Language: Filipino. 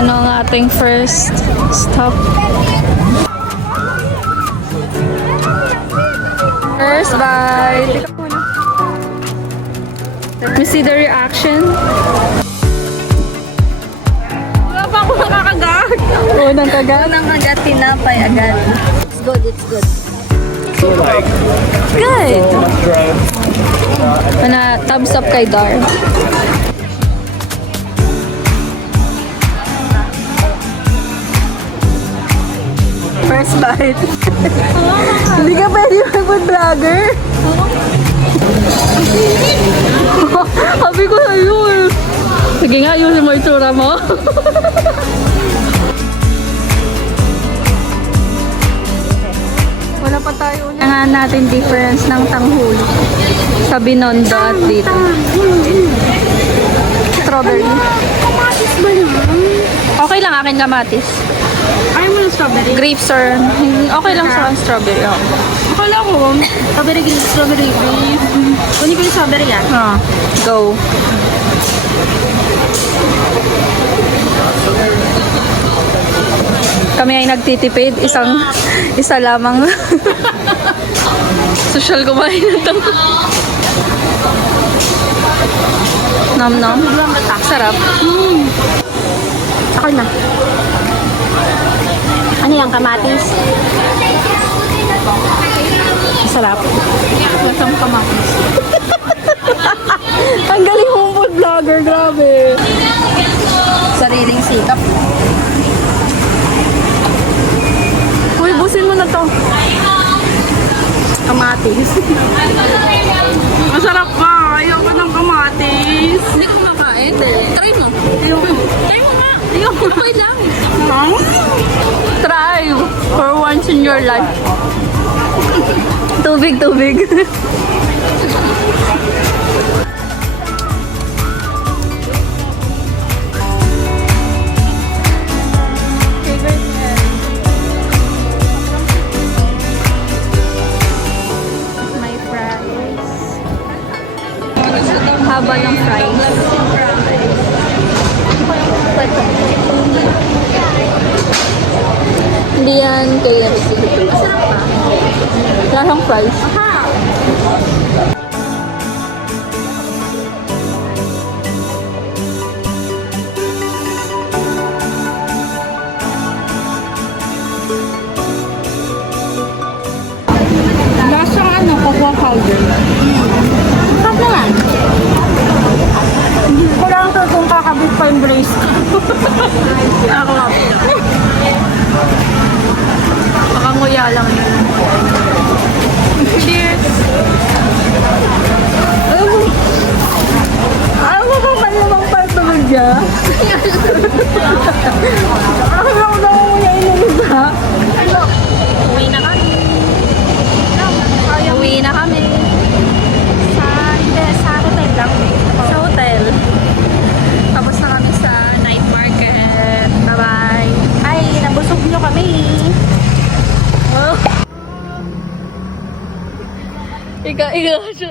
Ano ang ating first stop? First bite. Let me see the reaction. Wala pa ako nakakagat. Unang kagat. Unang kagat, tinapay agad. It's good, it's good. So like, Good. drugs. Ano, thumbs up kay Dar. First bite. Hindi ka pwede mag-food vlogger. Sabi ko sa'yo eh. Sige nga, ayusin mo itsura mo. Wala pa tayo. Kailangan natin difference ng tanghuli. Sa Binondo at dito. Strawberry. Kamatis ba yun? Okay lang akin kamatis. Ayaw mo ng strawberry? Grapes or... Okay lang sa strawberry. Oh. Akala ko, strawberry green, strawberry green. Kunin ko yung strawberry yan. Go. Kami ay nagtitipid. Isa lamang. Social kumain na ito. Nom-nom. Sarap. Ako na. Ano yung kamatis? Sarap. Lasang kamatis. Ang galing mong food vlogger, grabe. Sariling sikap. Uy, busin mo na to. Kamatis. Masarap pa. Ayoko ng kamatis. Hindi ko makain. Try mo. Ayoko. Try mo nga. Ayoko. Okay lang. Try. For once in your life. Tubig, tubig. May fries. Haba ng fries. Hindi yan KFC. Masarap pa. Lasang fries. Lasang ano, cocoa powder. Sarap naman. Hindi ko lang ito kung kakabit pa yung brace ko. Ako nga. Baka nguya lang yun. Cheers! Ayaw mo ba malamang pagtulog niya? Ayaw mo na mo niya inulit ha? Uwi na kami. Uwi na kami. Sa hotel lang. Sa hotel. Tapos na kami sa night market. Bye-bye. Ay, nabusog niyo kami. Ikaw siya.